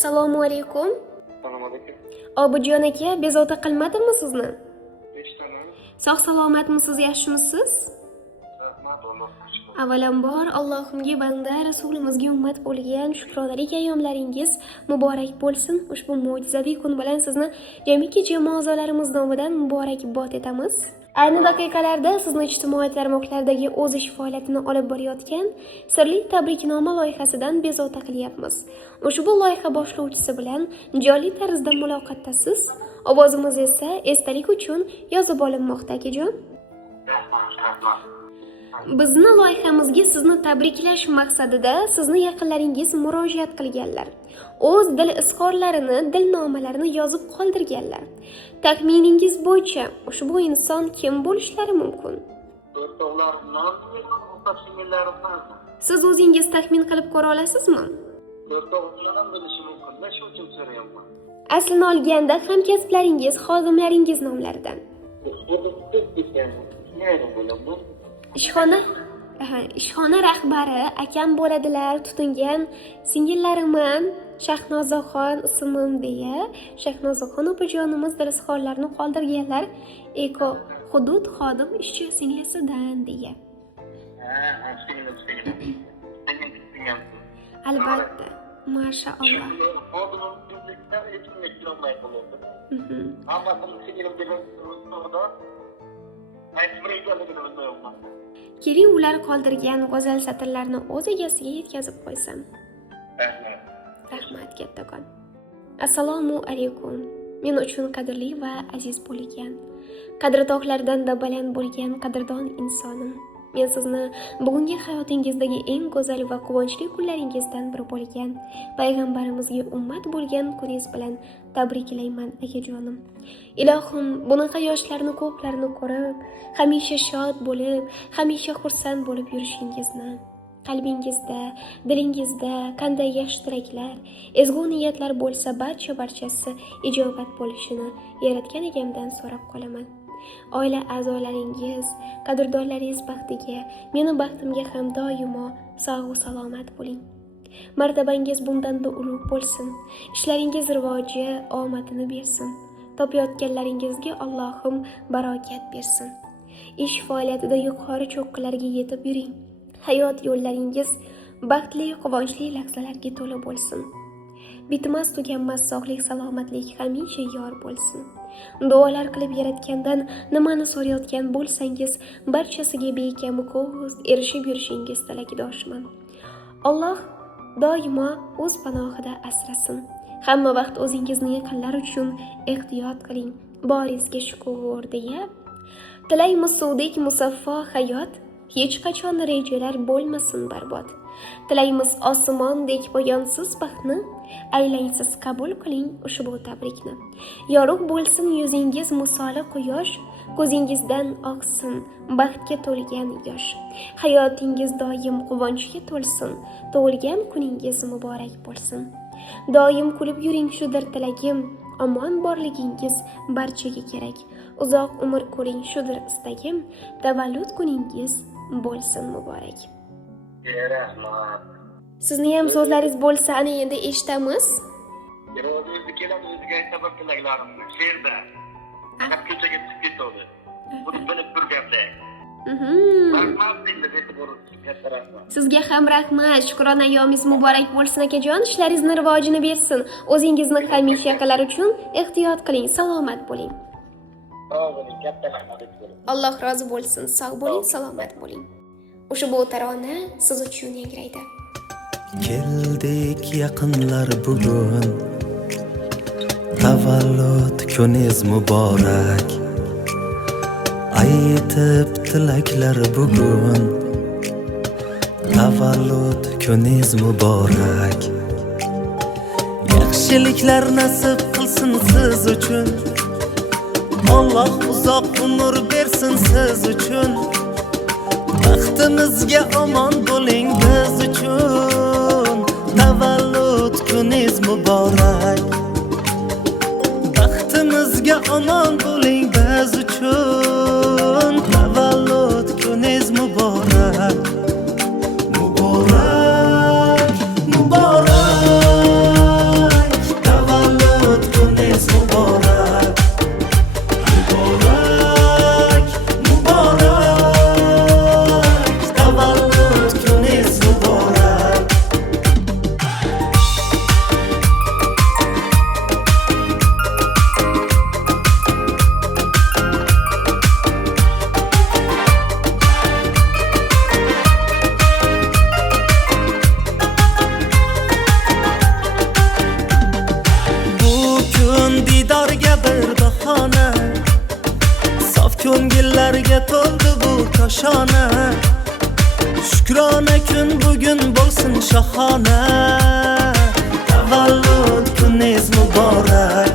Assalomu alaykum. Assalomu alaykum. Obujon aka, bezovta qilmadimmi sizni? Eshitaman. Sog' salomatmisiz, yaxshimisiz? Rahmat, Allohga shukr. Avvalambor Allohimga banda, Rasulimizga ummat bo'lgan shukronalik ayyomlaringiz muborak bo'lsin. Ushbu mo'jizaviy kun bilan sizni jamiki jamoa a'zolarimiz nomidan muborakbod etamiz. Ayni daqiqalarda sizni ijtimoiy tarmoqlardagi o'z ish faoliyatini olib borayotgan sirli tabriknoma loyihasidan bezovta qilyapmiz. Ushbu loyiha boshlovchisi bilan jonli tarzda muloqotdasiz. Ovozimiz esa esdalik uchun yozib olinmoqda, akajon. Rahmat. Bizni loyihamizga sizni tabriklash maqsadida sizni yaqinlaringiz murojaat qilganlar. O'z dil izhorlarini, dilnomalarini yozib qoldirganlar. Taxminingiz bo'yicha ushbu inson kim bo'lishlari mumkin? O'rtoqlarimdan tafsillarimdan Siz o'zingiz taxmin qilib ko'ra olasizmi? o'rtoqlarim bilishi mumkin. Shu uchun so'rayapman. Aslini olganda hamkasblaringiz, xodimlaringiz nomlaridan. Ishxona rahbari akam bo'ladilar, tutingan singillariman Shahnozaxon ismim deya Shahnozaxon opajonimiz izhorlarini qoldirganlar. Eko hudud xodim ishchi singlisidan deya. Albatta. Mashaalloh. Keling, ular qoldirgan go'zal satrlarni o'z egasiga yetkazib qo'ysam. Rahmat kattakon. Assalomu alaykum. Men uchun qadrli va aziz bo'lgan, qadrdoqlardan-da baland bo'lgan qadrdon insonim. Men sizni bugungi hayotingizdagi eng go'zal va quvonchli kunlaringizdan biri bo'lgan payg'ambarimizga ummat bo'lgan kuningiz bilan tabriklayman, akajonim. Ilohim, bunaqa yoshlarni ko'plarini ko'rib, hamisha shod bo'lib, hamisha xursand bo'lib yurishingizni, qalbingizda, dilingizda qanday yaxshi tilaklar, ezgu niyatlar bo'lsa, barchasi ijobat bo'lishini yaratgan egamdan so'rab qolaman. Oila a'zolaringiz, qadrdonlaringiz baxtiga, meni baxtimga ham doimo sog' va salomat bo'ling. Martabangiz bundan-da ulug' bo'lsin. Ishlaringiz rivoji, omadini bersin. Topayotganlaringizga Allohim barokat bersin. Ish faoliyatida yuqori cho'qqilarga yetib yuring. Hayot yo'llaringiz baxtli, quvonchli lahzalarga to'la bo'lsin. Bitmas tuganmas sog'lik, salomatlik hamisha yor bo'lsin. Duolar qilib yaratgandan nimani so'rayotgan bo'lsangiz, barchasiga bekam ko'z erishib yurishingiz tilakdoshiman. Alloh doimo o'z panohida asrasin. Hamma vaqt o'zingizni yaqinlar uchun ehtiyot qiling. Boringizga shukr deya tilaymiz suvdek musaffo hayot, hech qachon rejalar bo'lmasin barbod. Tilaymiz osmondek poyonsiz baxtni, aylangsiz qabul qiling ushbu tabrikni. Yorug' bo'lsin yuzingiz misoli quyosh, ko'zingizdan oqsin baxtga to'lgan yosh. Hayotingiz doim quvonchga to'lsin, tug'ilgan kuningiz muborak bo'lsin. Doim kulib yuring, shudir tilagim, omon borligingiz barchaga kerak. Uzoq umr ko'ring, shudir istagim, tavallud kuningiz bo'lsin muborak. Rahmat. Sizni ham so'zlaringiz bo'lsa, ana endi eshitamiz. O'zi keladi, o'ziga aytaman tilaklarimni. She'rda. Faqat ko'chaga chiqib ketdi. Buni bilib turganlar. Rahmat endi katta rahmat. Sizga ham rahmat. Shukrona ayyomingiz muborak bo'lsin, akajon. Ishlaringizni rivojini bersin. O'zingizni hamisha yaqinlar uchun ehtiyot qiling, salomat bo'ling. Sog' bo'ling, katta rahmat. Alloh rozi bo'lsin. Sog' bo'ling, salomat bo'ling. Ushbu tarona siz uchun yangraydi. Keldik yaqinlar bugun, tavallud kuningiz muborak. Aytib tilaklar bugun, tavallud kuningiz muborak. Yaxshiliklar nasib qilsin siz uchun, Alloh uzoq umr bersin siz uchun. Baxtimizga omon bo'ling biz uchun, tavallud kuningiz muborak. Baxtimizga omon bo'ling biz uchun, tavallud kuningiz muborak. Muborak, muborak. oshona. Shukrona kun bugun bo'lsin shohona. Tavallud kuningiz muborak.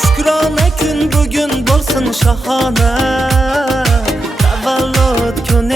Shukrona kun bugun bo'lsin shohona. Tavallud kun